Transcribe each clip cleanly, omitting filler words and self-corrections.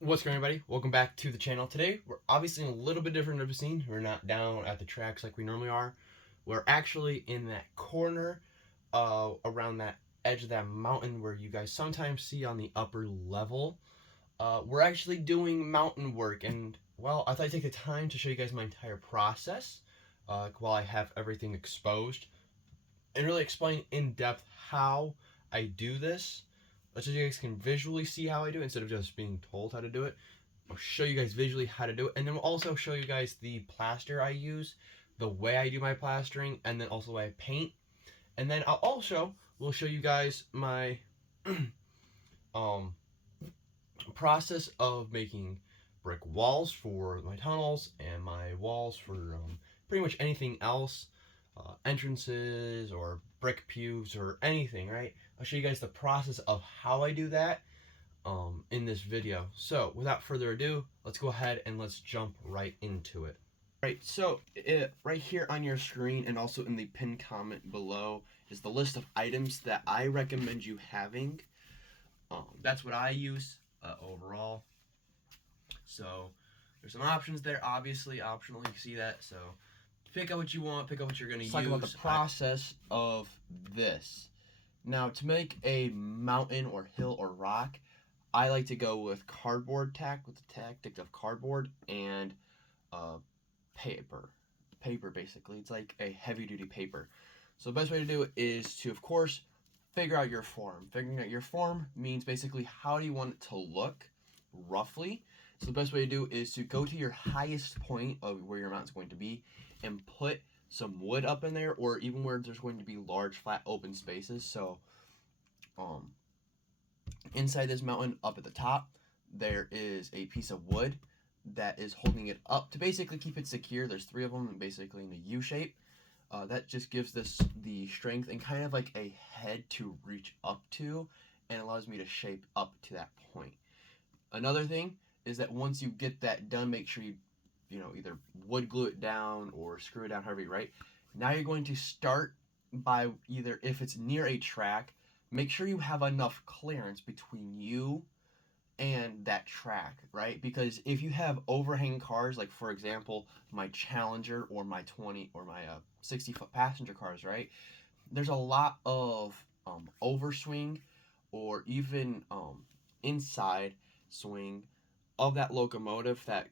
What's going on, everybody? Welcome back to the channel. Today, we're obviously in a little bit different of a scene. We're not down at the tracks like we normally are. We're actually in that corner around that edge of that mountain where you guys sometimes see on the upper level. We're actually doing mountain work, and, well, I thought I'd take the time to show you guys my entire process while I have everything exposed and really explain in depth how I do this. So you guys can visually see how I do it instead of just being told how to do it. I'll show you guys visually how to do it, and then we'll also show you guys the plaster I use, the way I do my plastering, and then also the way I paint. And then we'll show you guys my um, process of making brick walls for my tunnels and my walls for pretty much anything else, entrances or brick pews or anything, right? I'll show you guys the process of how I do that in this video. So without further ado, let's go ahead and let's jump right into it. Right, so right here on your screen and also in the pinned comment below is the list of items that I recommend you having. That's what I use overall. So there's some options there, obviously optional, you can see that. So pick up what you want, pick up what you're going to use. Talk about the process of this. Now, to make a mountain or hill or rock, I like to go with cardboard tack, with the tactic of cardboard and paper. Paper, basically. It's like a heavy-duty paper. So the best way to do it is to, of course, figure out your form. Figuring out your form means basically how do you want it to look, roughly. So the best way to do is to go to your highest point of where your mountain's going to be and put some wood up in there, or even where there's going to be large, flat, open spaces. So, inside this mountain, up at the top, there is a piece of wood that is holding it up to basically keep it secure. There's 3 of them, basically in a U shape. That just gives this the strength and kind of like a head to reach up to, and allows me to shape up to that point. Another thing is that once you get that done, make sure you either wood glue it down or screw it down however you right. Now you're going to start by either, if it's near a track, make sure you have enough clearance between you and that track, right? Because if you have overhanging cars, like for example my Challenger or my 20 or my 60-foot passenger cars, right, there's a lot of overswing or even inside swing of that locomotive that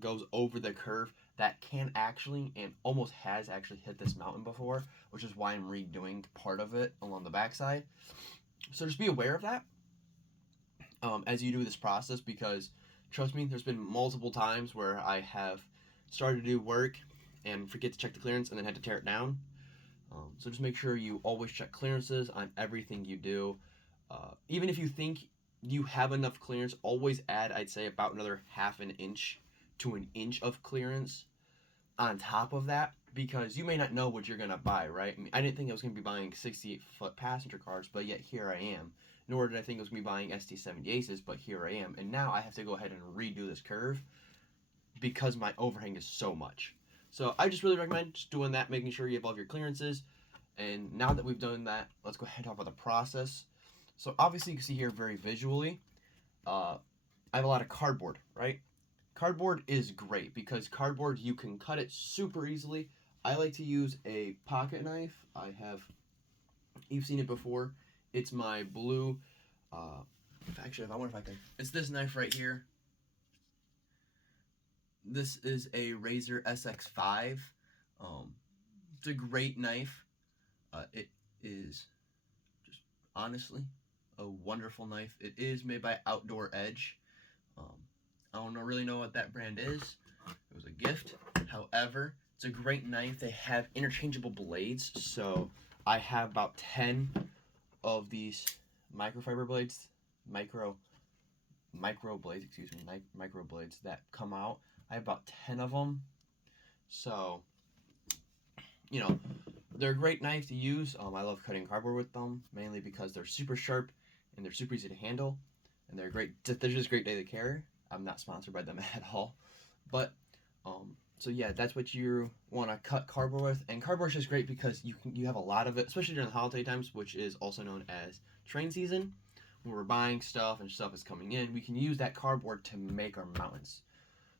goes over the curve that can actually and almost has actually hit this mountain before, which is why I'm redoing part of it along the backside. So just be aware of that as you do this process, because trust me, there's been multiple times where I have started to do work and forget to check the clearance and then had to tear it down. So just make sure you always check clearances on everything you do. Even if you think you have enough clearance, always add, I'd say, about another half an inch to an inch of clearance on top of that, because you may not know what you're going to buy, right? I mean, I didn't think I was going to be buying 68-foot passenger cars, but yet here I am. Nor did I think I was going to be buying ST78s, but here I am. And now I have to go ahead and redo this curve because my overhang is so much. So I just really recommend just doing that, making sure you have all of your clearances. And now that we've done that, let's go ahead and talk about the process. So obviously you can see here very visually, I have a lot of cardboard, right? Cardboard is great because cardboard, you can cut it super easily. I like to use a pocket knife. You've seen it before. It's my blue, actually, I wonder if I can, it's this knife right here. This is a Razor SX5. It's a great knife. It is just honestly a wonderful knife. It is made by Outdoor Edge. I don't really know what that brand is. It was a gift. However, it's a great knife. They have interchangeable blades, so I have about 10 of these microfiber blades, micro blades, micro blades that come out. I have about 10 of them. So, they're a great knife to use. I love cutting cardboard with them, mainly because they're super sharp and they're super easy to handle, and they're great. They're just great daily carry. I'm not sponsored by them at all, but so yeah, that's what you want to cut cardboard with. And cardboard is just great because you have a lot of it, especially during the holiday times, which is also known as train season, when we're buying stuff and stuff is coming in, we can use that cardboard to make our mountains.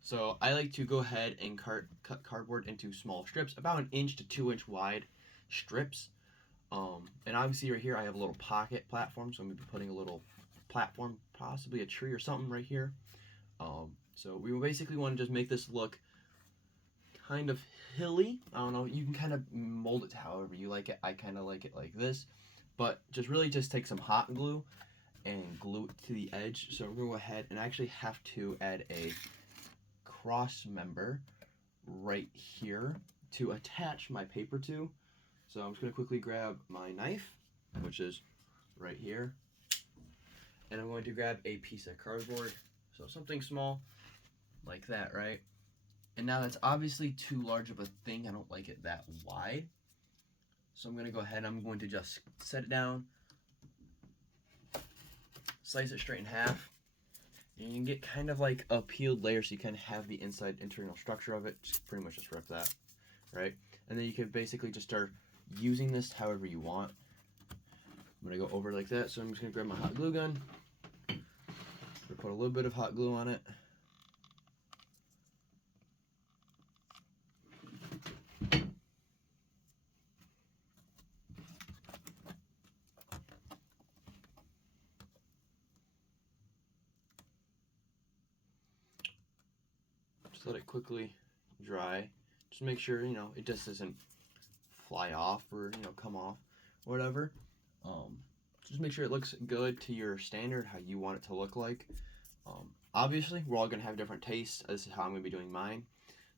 So I like to go ahead and cut cardboard into small strips, about 1 inch to 2 inch wide strips. And obviously right here I have a little pocket platform, so I'm going to be putting a little platform, possibly a tree or something right here. So we basically want to just make this look kind of hilly. I don't know, you can kind of mold it to however you like it. I kind of like it like this, but just take some hot glue and glue it to the edge. So we're going to go ahead and actually have to add a cross member right here to attach my paper to. So I'm just going to quickly grab my knife, which is right here, and I'm going to grab a piece of cardboard, so something small like that, right? And now that's obviously too large of a thing. I don't like it that wide, so I'm going to go ahead and I'm going to just set it down, slice it straight in half, and you can get kind of like a peeled layer, so you kind of have the inside internal structure of it. Just pretty much just rip that, right? And then you can basically just start using this however you want. I'm going to go over like that, so I'm just going to grab my hot glue gun, put a little bit of hot glue on it. Just let it quickly dry. Just make sure, it just doesn't fly off or, come off, whatever. Just make sure it looks good to your standard, how you want it to look like. Obviously, we're all going to have different tastes. This is how I'm going to be doing mine.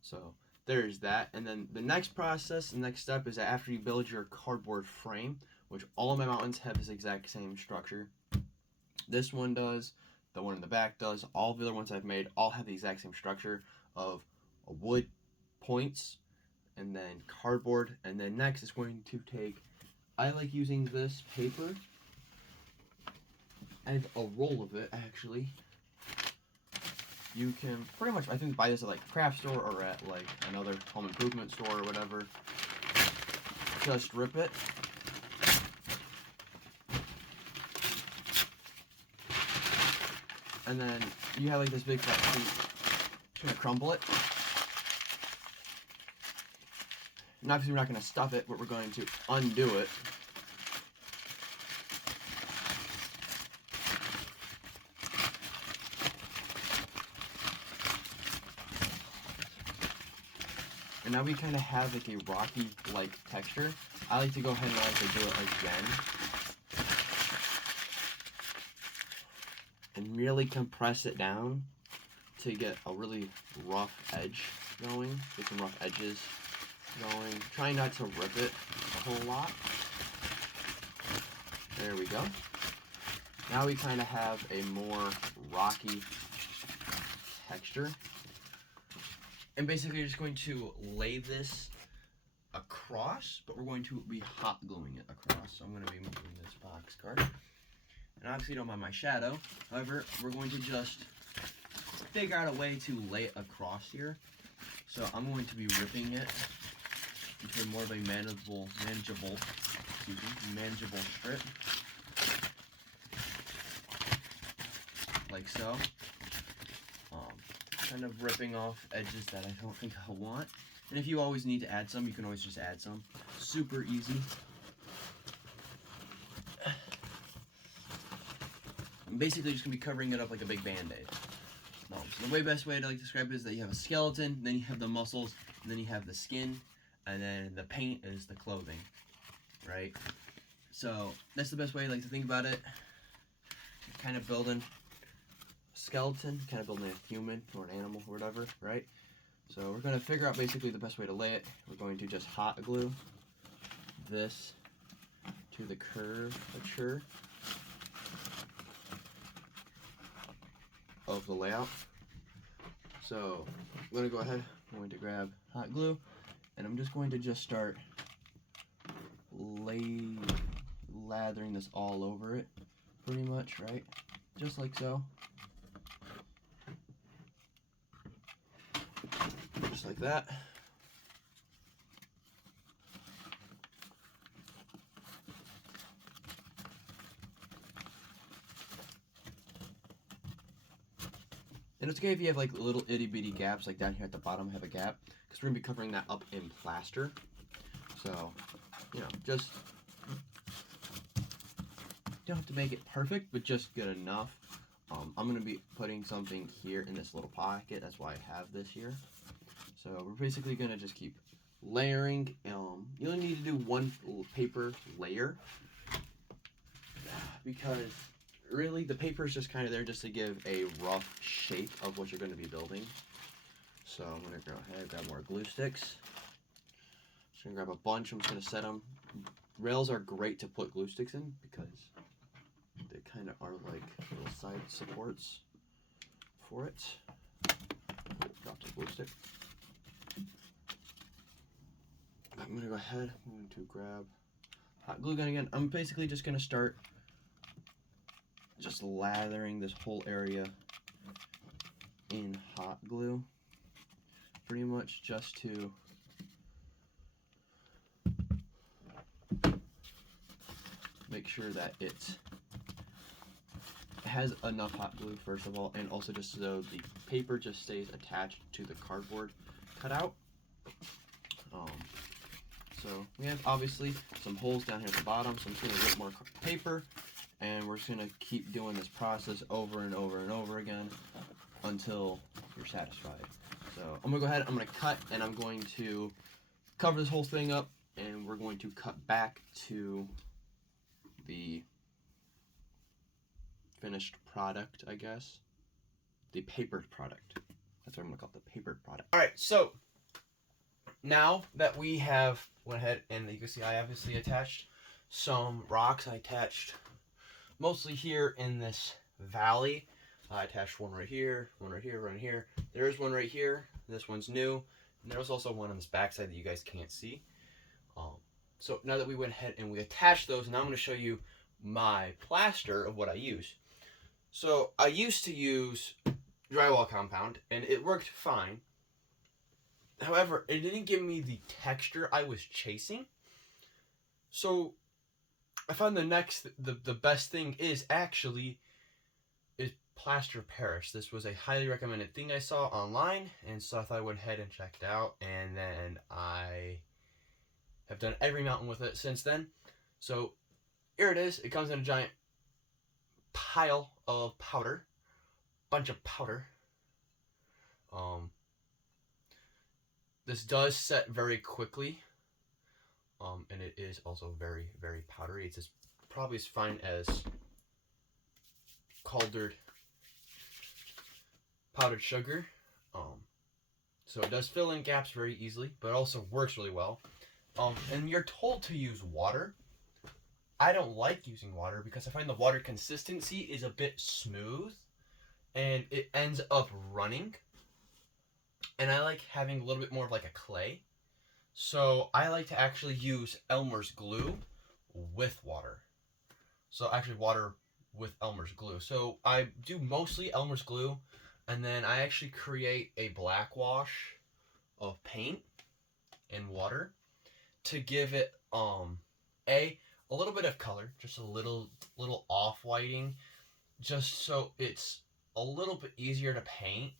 So there's that. And then the next step is that after you build your cardboard frame, which all of my mountains have this exact same structure. This one does, the one in the back does, all the other ones I've made all have the exact same structure of wood points and then cardboard. And then next is going to take, I like using this paper. I have a roll of it actually. You can pretty much, I think, buy this at like a craft store or at like another home improvement store or whatever. Just rip it. And then you have like this big fat sheet. Just gonna crumble it. And obviously we're not gonna stuff it, but we're going to undo it. And now we kind of have like a rocky-like texture. I like to go ahead and I like to do it again. And really compress it down to get a really rough edge going. Get some rough edges going. Try not to rip it a whole lot. There we go. Now we kind of have a more rocky texture. And basically you're just going to lay this across, but we're going to be hot gluing it across. So I'm going to be moving this box card. And obviously you don't mind my shadow. However, we're going to just figure out a way to lay it across here. So I'm going to be ripping it into more of a manageable strip. Like so. Kind of ripping off edges that I don't think I want. And if you always need to add some, you can always just add some. Super easy. I'm basically just going to be covering it up like a big band-aid. So the best way to describe it is that you have a skeleton, then you have the muscles, and then you have the skin, and then the paint is the clothing, right? So that's the best way to think about it. Kind of building skeleton, kind of building a human or an animal or whatever, right? So we're going to figure out basically the best way to lay it. We're going to just hot glue this to the curvature of the layout. So I'm going to go ahead, I'm going to grab hot glue, and I'm just going to start lathering this all over it, pretty much, right? Just like so. Just like that. And it's okay if you have like little itty bitty gaps, like down here at the bottom have a gap, because we're gonna be covering that up in plaster. So, you know, just don't have to make it perfect, but just good enough. I'm gonna be putting something here in this little pocket. That's why I have this here. So we're basically gonna just keep layering. You only need to do one paper layer, because really the paper is just kind of there just to give a rough shape of what you're going to be building. So I'm going to go ahead and grab more glue sticks. Just going to grab a bunch. I'm just going to set them. Rails are great to put glue sticks in because they kind of are like little side supports for it. Drop the glue stick. I'm going to go ahead. I'm going to grab hot glue gun again. I'm basically just going to start just lathering this whole area in hot glue, pretty much just to make sure that it has enough hot glue, first of all, and also just so the paper just stays attached to the cardboard cutout. So we have obviously some holes down here at the bottom, so I'm just going to rip more paper, and we're just going to keep doing this process over and over and over again until you're satisfied. So I'm going to go ahead, I'm going to cut, and I'm going to cover this whole thing up, and we're going to cut back to the finished product, I guess. The papered product. That's what I'm going to call it, the papered product. Alright, so now that we have went ahead and you can see I obviously attached some rocks. I attached mostly here in this valley. I attached one right here, one right here, one right here. There's one right here. This one's new. And there was also one on this backside that you guys can't see. So now that we went ahead and we attached those, now I'm going to show you my plaster of what I use. So I used to use drywall compound and it worked fine. However, it didn't give me the texture I was chasing. So I found the best thing is plaster of Paris. This was a highly recommended thing I saw online, and so I thought I went ahead and checked it out, and then I have done every mountain with it since then. So here it is. It comes in a giant pile of powder, bunch of powder. This does set very quickly, and it is also very, very powdery. It's probably as fine as powdered sugar. So it does fill in gaps very easily, but also works really well. And you're told to use water. I don't like using water because I find the water consistency is a bit smooth, and it ends up running. And I like having a little bit more of like a clay. So I like to actually use Elmer's glue with water. So actually water with Elmer's glue. So I do mostly Elmer's glue, and then I actually create a black wash of paint and water to give it a little bit of color, just a little off-whiting, just so it's a little bit easier to paint.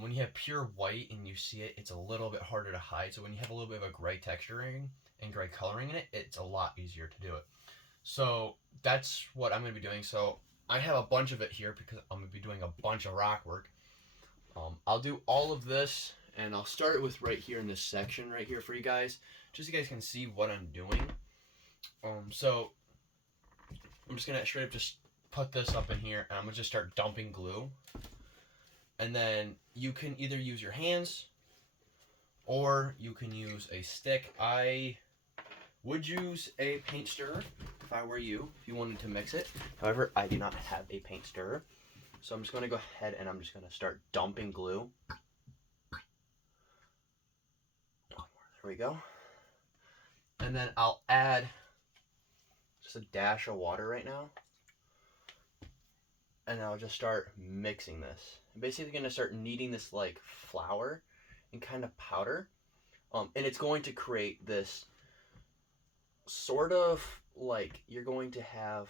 When you have pure white and you see it, it's a little bit harder to hide. So when you have a little bit of a gray texturing and gray coloring in it, it's a lot easier to do it. So that's what I'm going to be doing. So I have a bunch of it here because I'm going to be doing a bunch of rock work. I'll do all of this, and I'll start with right here in this section right here for you guys, just so you guys can see what I'm doing. So I'm just going to straight up just put this up in here, and I'm going to just start dumping glue. And then you can either use your hands or you can use a stick. I would use a paint stirrer if I were you, if you wanted to mix it. However, I do not have a paint stirrer. So I'm just going to go ahead and I'm just going to start dumping glue. There we go. And then I'll add just a dash of water right now. And I'll just start mixing this. I'm basically going to start kneading this like flour and kind of powder. And it's going to create this sort of like you're going to have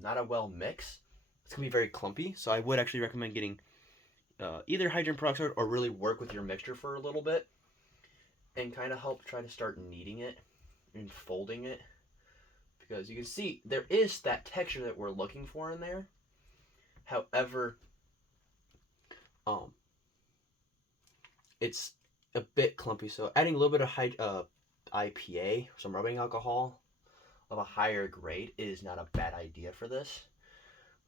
not a well mix, it's going to be very clumpy. So I would actually recommend getting either hydrogen peroxide or really work with your mixture for a little bit and kind of help try to start kneading it and folding it, because you can see there is that texture that we're looking for in there. However, it's a bit clumpy, so adding a little bit of IPA, some rubbing alcohol of a higher grade, is not a bad idea for this.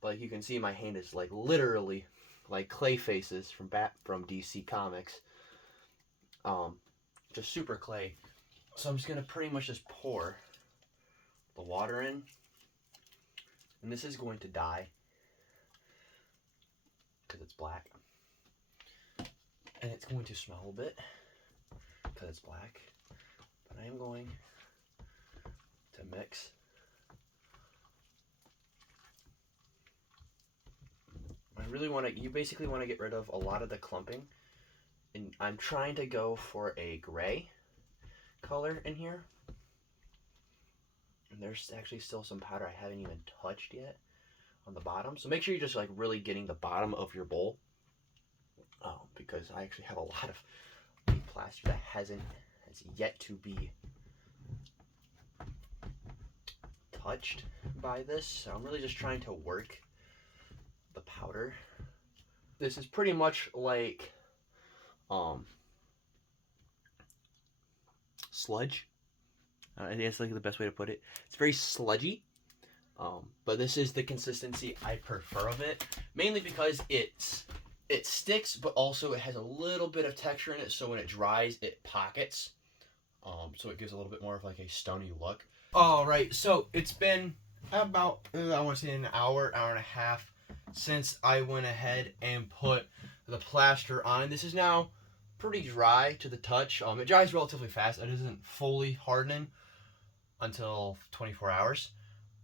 But like you can see, my hand is like literally like clay faces from DC Comics, just super clay. So I'm just gonna pretty much just pour the water in, and this is going to dye because it's black, and it's going to smell a bit because it's black. But I am going to mix. I really want to, you basically want to get rid of a lot of the clumping, and I'm trying to go for a gray color in here. And there's actually still some powder I haven't even touched yet on the bottom. So make sure you're just like really getting the bottom of your bowl, because I actually have a lot of plaster that has yet to be touched by this. So I'm really just trying to work the powder. This is pretty much like sludge. I think that's like the best way to put it. It's very sludgy, but this is the consistency I prefer of it, mainly because it sticks, but also it has a little bit of texture in it, so when it dries, it pockets, so it gives a little bit more of like a stony look. All right, so it's been about, I want to say, an hour and a half since I went ahead and put the plaster on. This is now pretty dry to the touch. It dries relatively fast. It isn't fully hardening until 24 hours.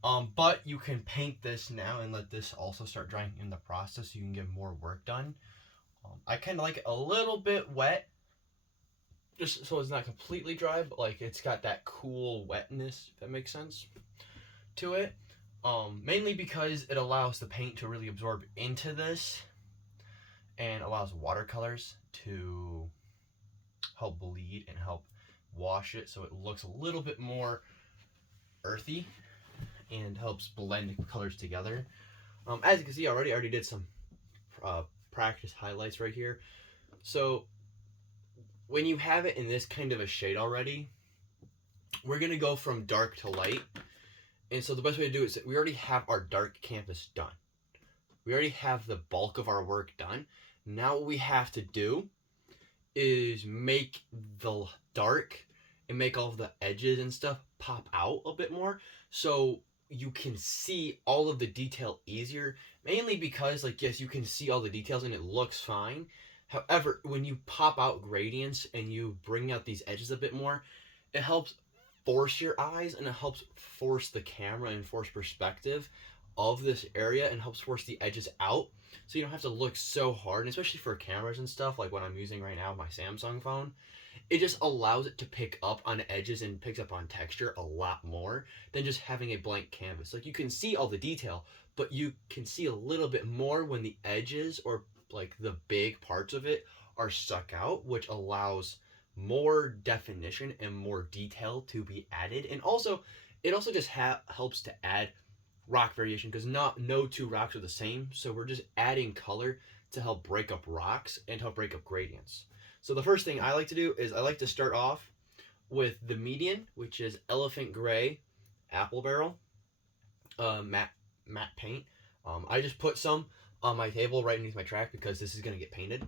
But you can paint this now and let this also start drying in the process so you can get more work done. I kind of like it a little bit wet, just so it's not completely dry, but like it's got that cool wetness, if that makes sense, to it. Mainly because it allows the paint to really absorb into this and allows watercolors to help bleed and help wash it, so it looks a little bit more earthy and helps blend colors together. As you can see already, I already did some practice highlights right here. So when you have it in this kind of a shade already, we're gonna go from dark to light. And so the best way to do it is, we already have our dark canvas done. We already have the bulk of our work done. Now what we have to do is make the dark and make all of the edges and stuff pop out a bit more, so you can see all of the detail easier, mainly because, like, yes, you can see all the details and it looks fine. However, when you pop out gradients and you bring out these edges a bit more, it helps force your eyes, and it helps force the camera and force perspective of this area, and helps force the edges out, so you don't have to look so hard. And especially for cameras and stuff, like what I'm using right now, my Samsung phone, it just allows it to pick up on edges and picks up on texture a lot more than just having a blank canvas. Like, you can see all the detail, but you can see a little bit more when the edges, or like the big parts of it, are stuck out, which allows more definition and more detail to be added. And also, it also just helps to add rock variation, because no two rocks are the same, so we're just adding color to help break up rocks and help break up gradients. So the first thing I like to do is I like to start off with the median, which is Elephant Gray Apple Barrel matte paint. I just put some on my table right underneath my track because this is going to get painted.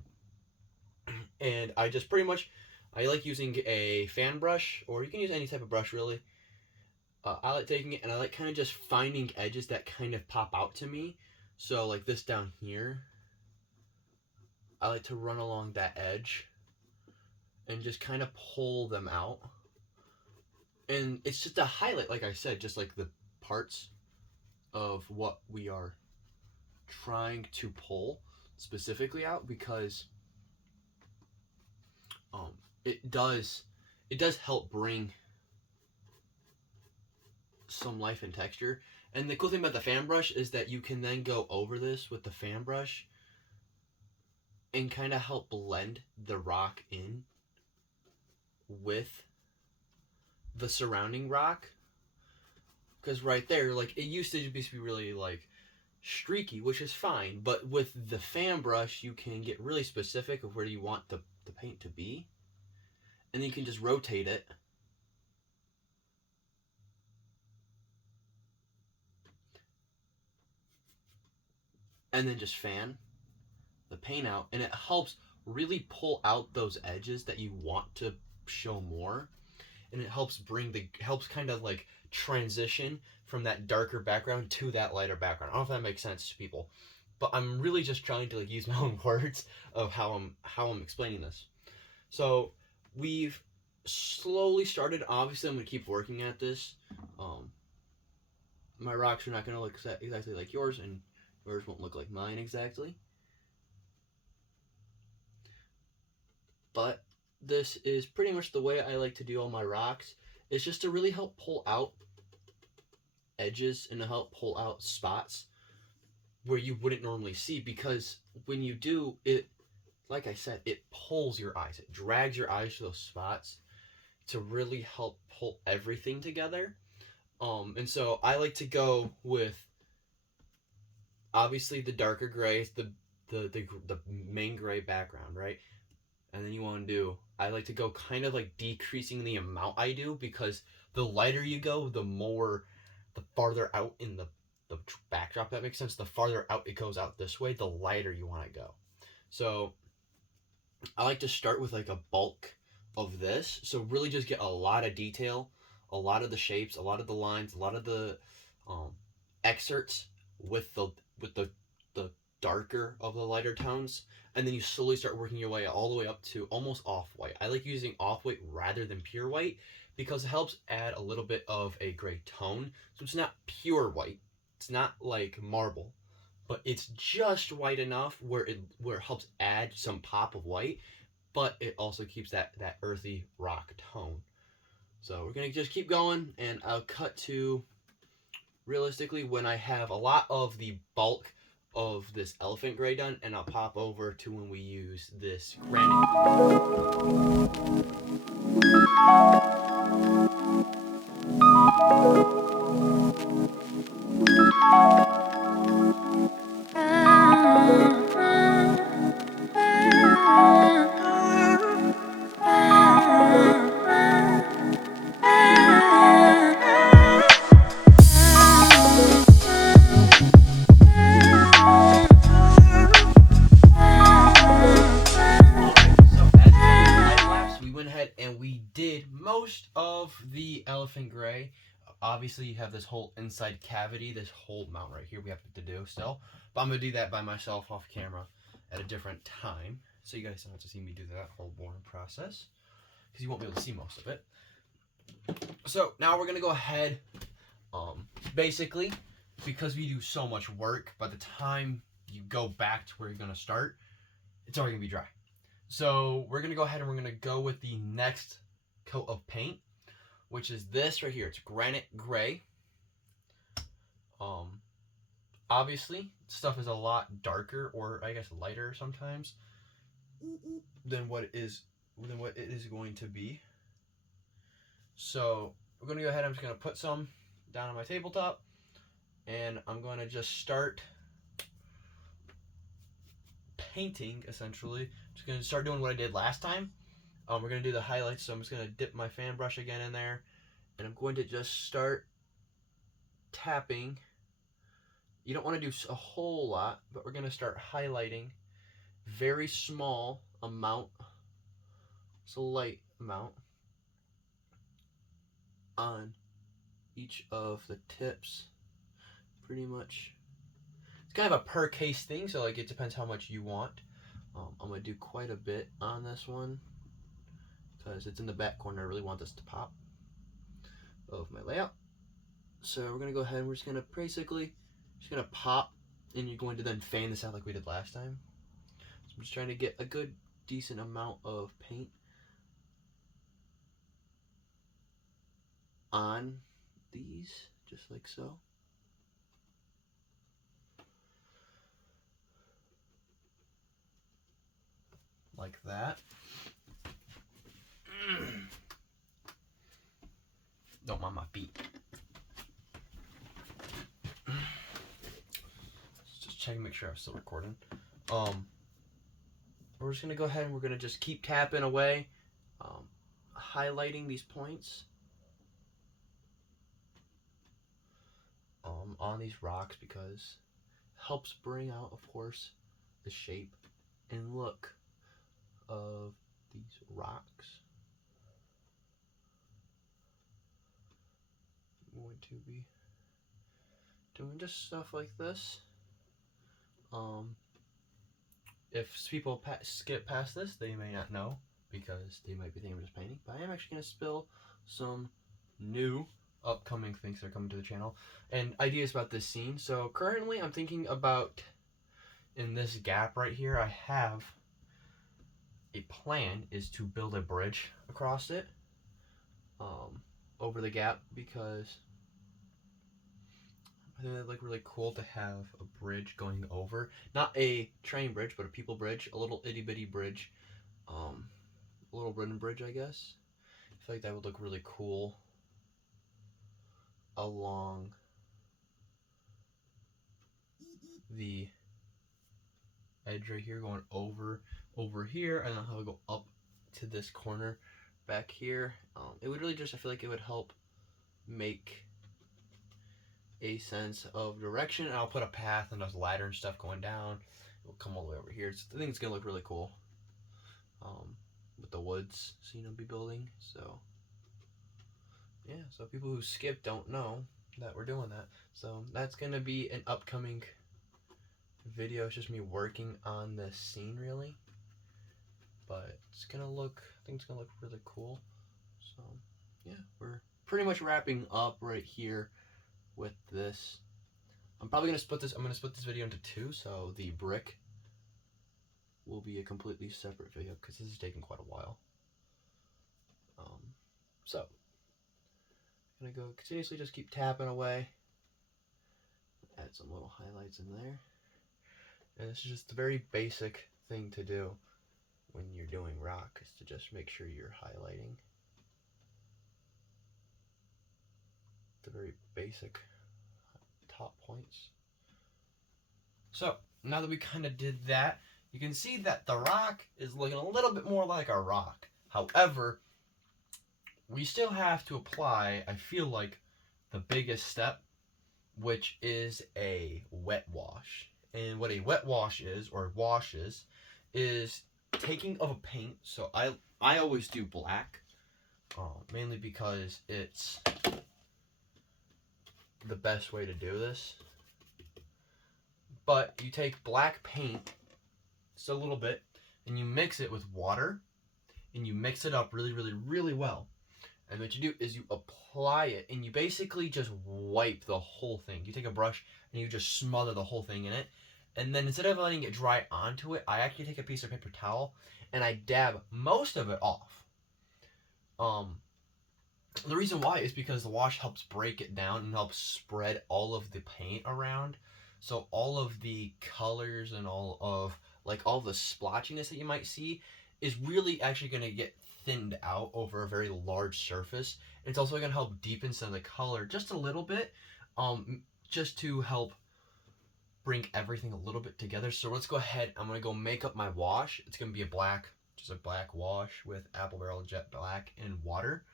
And I just pretty much, I like using a fan brush, or you can use any type of brush really. I like taking it and I like kind of just finding edges that kind of pop out to me. So like this down here, I like to run along that edge and just kind of pull them out. And it's just a highlight, like I said, just like the parts of what we are trying to pull specifically out, because it does help bring some life and texture. And the cool thing about the fan brush is that you can then go over this with the fan brush and kind of help blend the rock in with the surrounding rock. Because right there, like, it used to just be really, like, streaky, which is fine. But with the fan brush, you can get really specific of where you want the paint to be. And then you can just rotate it. And then just fan the paint out. And it helps really pull out those edges that you want to show more. And it helps helps kind of like transition from that darker background to that lighter background. I don't know if that makes sense to people, but I'm really just trying to like use my own words of how I'm explaining this. So we've slowly started. Obviously, I'm gonna keep working at this. My rocks are not gonna look exactly like yours, and yours won't look like mine exactly. But this is pretty much the way I like to do all my rocks. It's just to really help pull out edges and to help pull out spots where you wouldn't normally see, because when you do it, like I said, it pulls your eyes, it drags your eyes to those spots to really help pull everything together. And so I like to go with obviously the darker grays, the main gray background, right? And then you want to do, I like to go kind of like decreasing the amount I do, because the lighter you go, the farther out in the backdrop, that makes sense, the farther out it goes out this way, the lighter you want to go. So I like to start with like a bulk of this, so really just get a lot of detail, a lot of the shapes, a lot of the lines, a lot of the um, excerpts with the darker of the lighter tones, and then you slowly start working your way all the way up to almost off-white. I like using off-white rather than pure white because it helps add a little bit of a gray tone. So it's not pure white. It's not like marble, but it's just white enough where it helps add some pop of white, but it also keeps that earthy rock tone. So we're gonna just keep going, and I'll cut to realistically when I have a lot of the bulk of this elephant gray done, and I'll pop over to when we use this granite. And we did most of the elephant gray. Obviously, you have this whole inside cavity, this whole mount right here we have to do still. But I'm going to do that by myself off camera at a different time. So you guys don't have to see me do that whole boring process, because you won't be able to see most of it. So now we're going to go ahead, basically, because we do so much work, by the time you go back to where you're going to start, it's already going to be dry. So we're going to go ahead and we're going to go with the next coat of paint, which is this right here. It's granite gray. Obviously, stuff is a lot darker, or I guess lighter sometimes, than what it is going to be. So we're going to go ahead. I'm just going to put some down on my tabletop, and I'm going to just start painting, essentially. Just going to start doing what I did last time. We're going to do the highlights, so I'm just going to dip my fan brush again in there, and I'm going to just start tapping. You don't want to do a whole lot, but we're going to start highlighting very small amount, it's a light amount, on each of the tips, pretty much. It's kind of a per case thing, so like it depends how much you want. I'm going to do quite a bit on this one because it's in the back corner. I really want this to pop of my layout. So we're going to go ahead and we're just going to basically pop, and you're going to then fan this out like we did last time. So I'm just trying to get a good decent amount of paint on these just like so. Like that. Don't mind my feet. Just check and make sure I'm still recording. We're just gonna go ahead and we're gonna just keep tapping away, highlighting these points on these rocks, because it helps bring out, of course, the shape and look of these rocks. I'm going to be doing just stuff like this. If people skip past this, they may not know, because they might be thinking I'm just painting, but I am actually going to spill some new upcoming things that are coming to the channel and ideas about this scene. So currently I'm thinking about, in this gap right here, I have a plan is to build a bridge across it, over the gap, because I think it'd look really cool to have a bridge going over, not a train bridge, but a people bridge, a little itty bitty bridge, a little wooden bridge, I guess. I feel like that would look really cool along the edge right here, going over here, and then how it go up to this corner back here. It would really just, I feel like it would help make a sense of direction, and I'll put a path and there's a ladder and stuff going down. It will come all the way over here. I think it's gonna look really cool, with the woods scene I'll be building. So yeah, so people who skip don't know that we're doing that. So that's gonna be an upcoming video. It's just me working on this scene, really, but it's gonna look, I think it's gonna look really cool. So yeah, we're pretty much wrapping up right here with this. I'm probably gonna split this. I'm gonna split this video into two, so the brick will be a completely separate video, because this is taking quite a while. So I'm gonna go continuously just keep tapping away, add some little highlights in there, and this is just a very basic thing to do when you're doing rock, is to just make sure you're highlighting the very basic top points. So now that we kind of did that, you can see that the rock is looking a little bit more like a rock. However, we still have to apply, I feel like, the biggest step, which is a wet wash. And what a wet wash is, or washes, is taking of a paint. So I always do black, mainly because it's the best way to do this. But you take black paint, just a little bit, and you mix it with water, and you mix it up really, really, really well. And what you do is you apply it, and you basically just wipe the whole thing. You take a brush, and you just smother the whole thing in it. And then instead of letting it dry onto it, I actually take a piece of paper towel, and I dab most of it off. The reason why is because the wash helps break it down and helps spread all of the paint around. So all of the colors and all of, like, all the splotchiness that you might see is really actually going to get thinned out over a very large surface. And it's also going to help deepen some of the color just a little bit, just to help bring everything a little bit together. So let's go ahead. I'm going to go make up my wash. It's going to be a black, just a black wash with apple barrel jet black and water.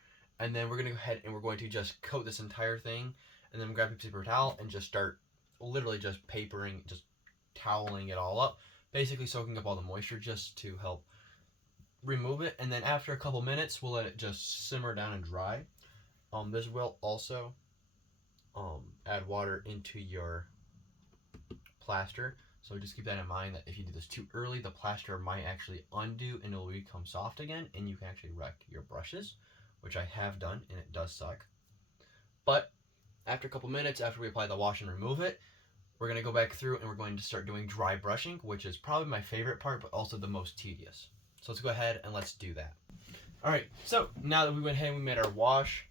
And then we're going to go ahead and we're going to just coat this entire thing, and then grab a paper towel and just start literally just papering, just toweling it all up, basically soaking up all the moisture just to help remove it. And then after a couple minutes, we'll let it just simmer down and dry. This will also add water into your plaster, so just keep that in mind, that if you do this too early, the plaster might actually undo and it will become soft again, and you can actually wreck your brushes, which I have done, and it does suck. But after a couple minutes, after we apply the wash and remove it, we're going to go back through and we're going to start doing dry brushing, which is probably my favorite part, but also the most tedious. So let's go ahead and let's do that. All right, so now that we went ahead and we made our wash,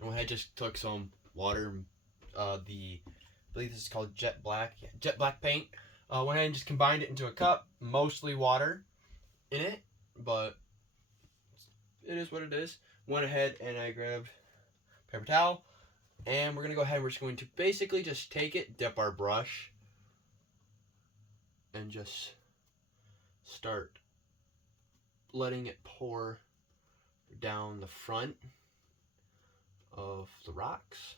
and we just took some water. I believe this is called jet black. Yeah, jet black paint. Went ahead and just combined it into a cup, mostly water in it, but it is what it is. Went ahead and I grabbed paper towel, and we're gonna go ahead and we're just going to basically just take it, dip our brush, and just start letting it pour down the front of the rocks.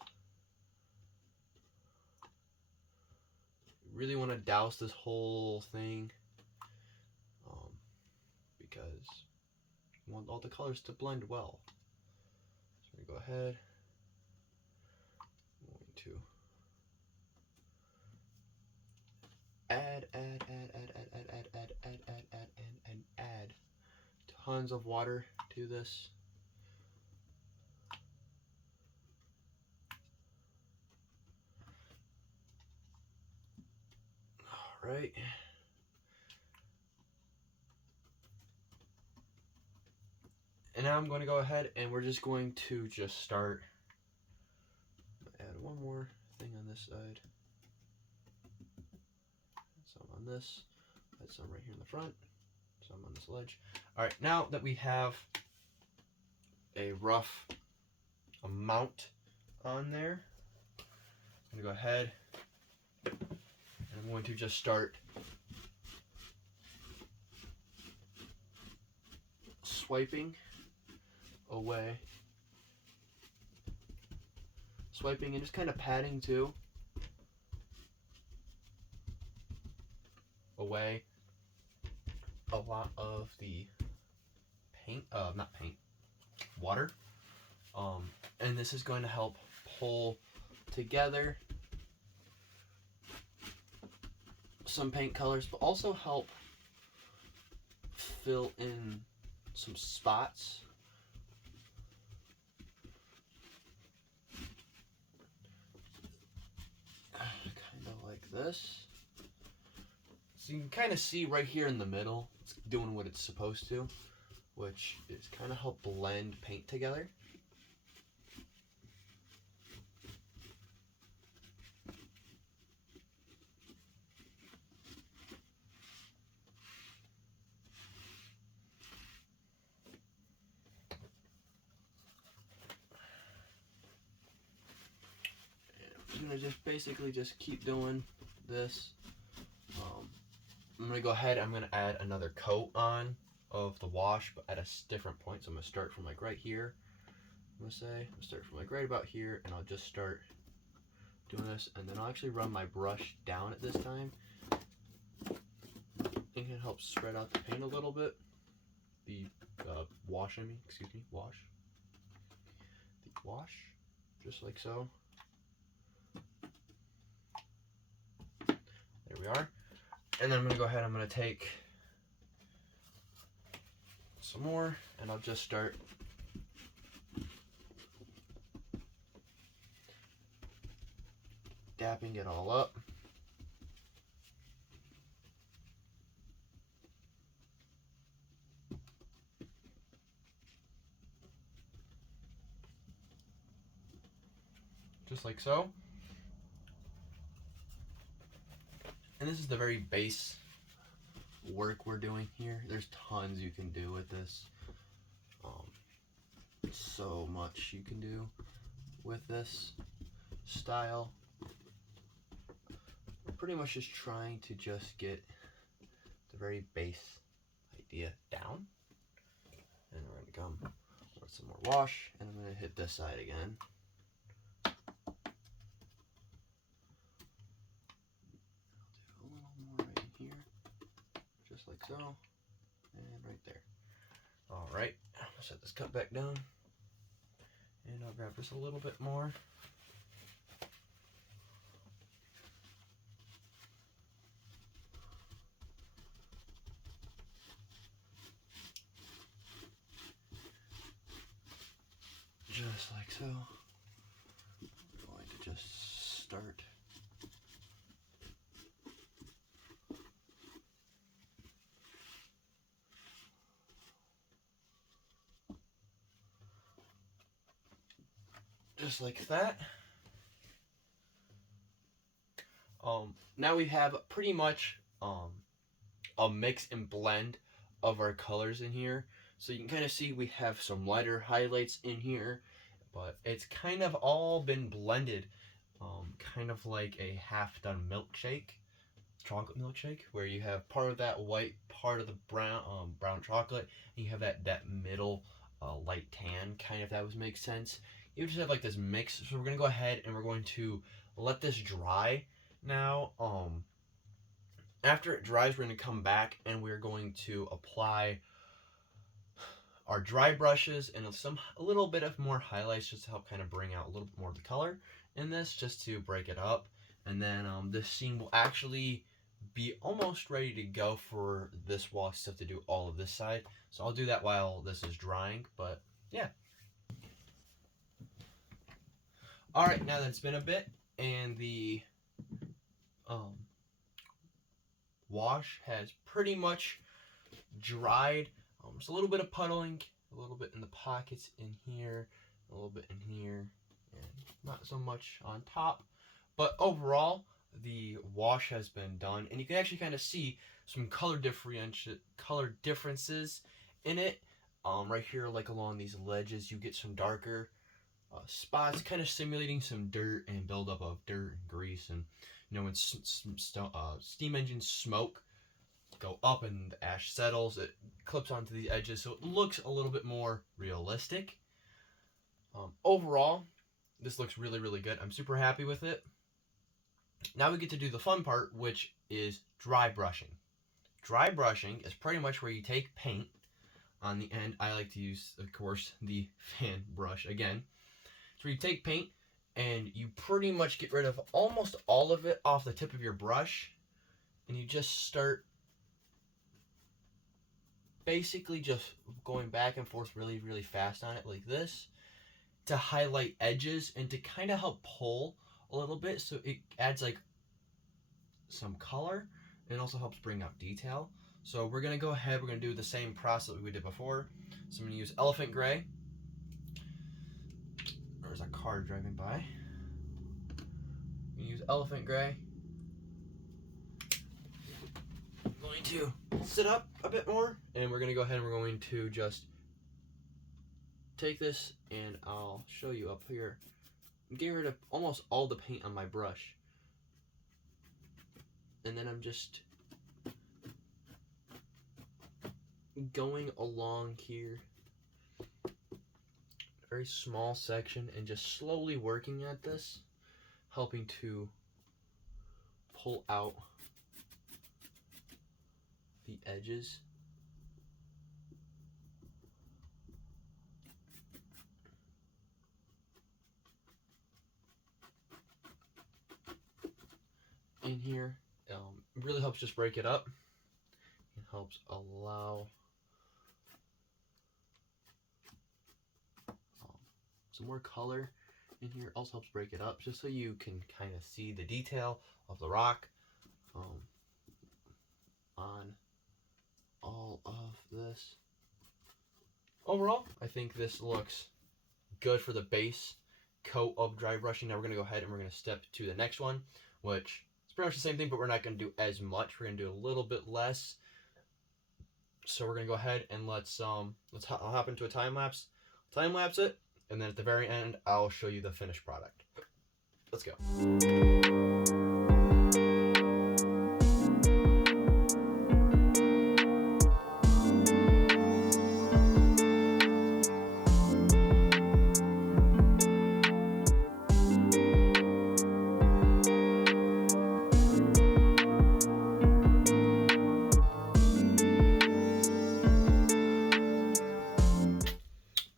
You really want to douse this whole thing because you want all the colors to blend well. So I'm going to go ahead. I'm going to add tons of water to this. All right. And now I'm going to go ahead and we're just going to just start. Add one more thing on this side. Some on this. Add some right here in the front. Some on this ledge. All right, now that we have a rough amount on there, I'm going to go ahead and I'm going to just start swiping away. Swiping and just kind of patting too. Away a lot of the paint, not paint, water. And this is going to help pull together some paint colors, but also help fill in some spots. Kind of like this. So you can kind of see right here in the middle, it's doing what it's supposed to, which is kind of help blend paint together. I'm gonna just basically just keep doing this. I'm gonna go ahead. I'm gonna add another coat on of the wash, but at a different point. So I'm gonna start from like right here. I'm gonna start from like right about here, and I'll just start doing this, and then I'll actually run my brush down at this time. It can help spread out the paint a little bit. The wash, wash. The wash, just like so. There we are. And then I'm going to go ahead, I'm going to take some more, and I'll just start dapping it all up. Just like so. And this is the very base work we're doing here. There's tons you can do with this. So much you can do with this style. We're pretty much just trying to just get the very base idea down. And we're going to come with some more wash, and I'm going to hit this side again. Just like so, and right there. All right, I'll set this cup back down, and I'll grab just a little bit more. Just like so. I'm going to just start just like that. Now we have pretty much a mix and blend of our colors in here. So you can kind of see we have some lighter highlights in here, but it's kind of all been blended, kind of like a half-done milkshake, chocolate milkshake, where you have part of that white, part of the brown chocolate, and you have that middle light tan, kind of, that would make sense. You just have like this mix. So we're gonna go ahead and we're going to let this dry now. After it dries, we're going to come back and we're going to apply our dry brushes and a little bit of more highlights just to help kind of bring out a little bit more of the color in this, just to break it up. And then this scene will actually be almost ready to go for this wall. I still have to do all of this side, so I'll do that while this is drying. But yeah. All right, now that it's been a bit and the wash has pretty much dried. Just a little bit of puddling, a little bit in the pockets in here, a little bit in here, and not so much on top. But overall, the wash has been done, and you can actually kind of see some color differences in it. Right here, like along these ledges, you get some darker spots, kind of simulating some dirt and buildup of dirt and grease. And when steam engines smoke, go up and the ash settles, it clips onto the edges, so it looks a little bit more realistic. Overall, this looks really, really good. I'm super happy with it. Now we get to do the fun part, which is dry brushing. Dry brushing is pretty much where you take paint. On the end, I like to use, of course, the fan brush again. So you take paint and you pretty much get rid of almost all of it off the tip of your brush, and you just start basically just going back and forth really, really fast on it like this to highlight edges and to kind of help pull a little bit, so it adds like some color and also helps bring out detail. So we're going to go ahead, we're going to do the same process we did before. So I'm going to use Elephant Gray. There's a car driving by. I'm going to use Elephant Gray. I'm going to sit up a bit more, and we're going to go ahead and we're going to just take this, and I'll show you up here. I'm getting rid of almost all the paint on my brush. And then I'm just going along here, a very small section, and just slowly working at this, helping to pull out the edges. In here, it really helps just break it up. It helps allow some more color in here. Also helps break it up just so you can kind of see the detail of the rock on all of this. Overall, I think this looks good for the base coat of dry brushing. Now we're going to go ahead and we're going to step to the next one, which is pretty much the same thing, but we're not going to do as much. We're going to do a little bit less. So we're going to go ahead and I'll hop into a time lapse it, and then at the very end, I'll show you the finished product. Let's go.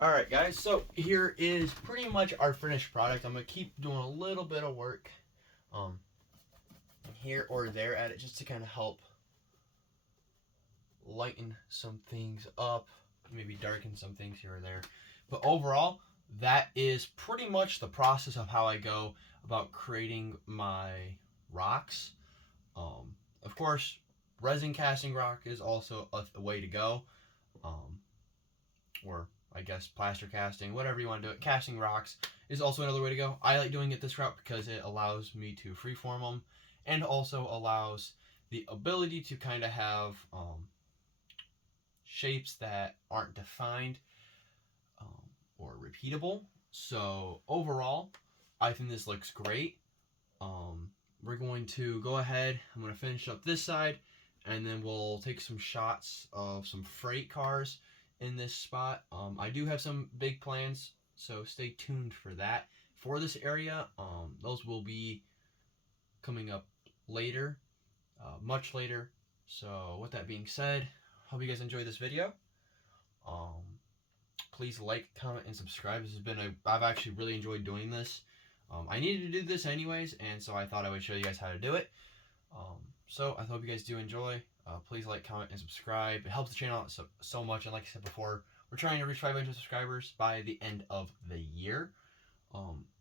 Alright guys, so here is pretty much our finished product. I'm going to keep doing a little bit of work here or there at it just to kind of help lighten some things up, maybe darken some things here or there. But overall, that is pretty much the process of how I go about creating my rocks. Of course, resin casting rock is also a way to go, or I guess plaster casting, whatever you want to do it. Casting rocks is also another way to go. I like doing it this route because it allows me to freeform them and also allows the ability to kind of have shapes that aren't defined or repeatable. So overall, I think this looks great. Um, we're going to go ahead. I'm going to finish up this side, and then we'll take some shots of some freight cars in this spot. I do have some big plans, so stay tuned for that. For this area, those will be coming up later, much later. So with that being said, hope you guys enjoyed this video. Um, Please like, comment, and subscribe. This has been I've actually really enjoyed doing this. I needed to do this anyways, and so I thought I would show you guys how to do it. So I hope you guys do enjoy. Please like, comment, and subscribe. It helps the channel out so much. And like I said before, we're trying to reach 500 subscribers by the end of the year.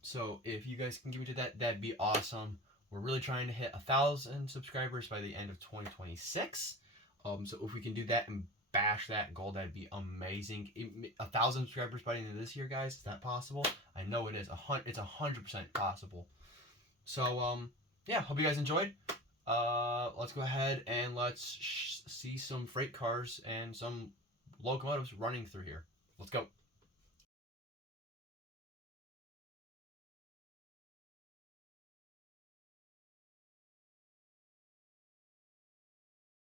So if you guys can give me to that, that'd be awesome. We're really trying to hit 1,000 subscribers by the end of 2026. So if we can do that and bash that goal, that'd be amazing. 1,000 subscribers by the end of this year, guys. Is that possible? I know it is. It's 100% possible. So yeah, hope you guys enjoyed. Let's go ahead and let's see some freight cars and some locomotives running through here. Let's go.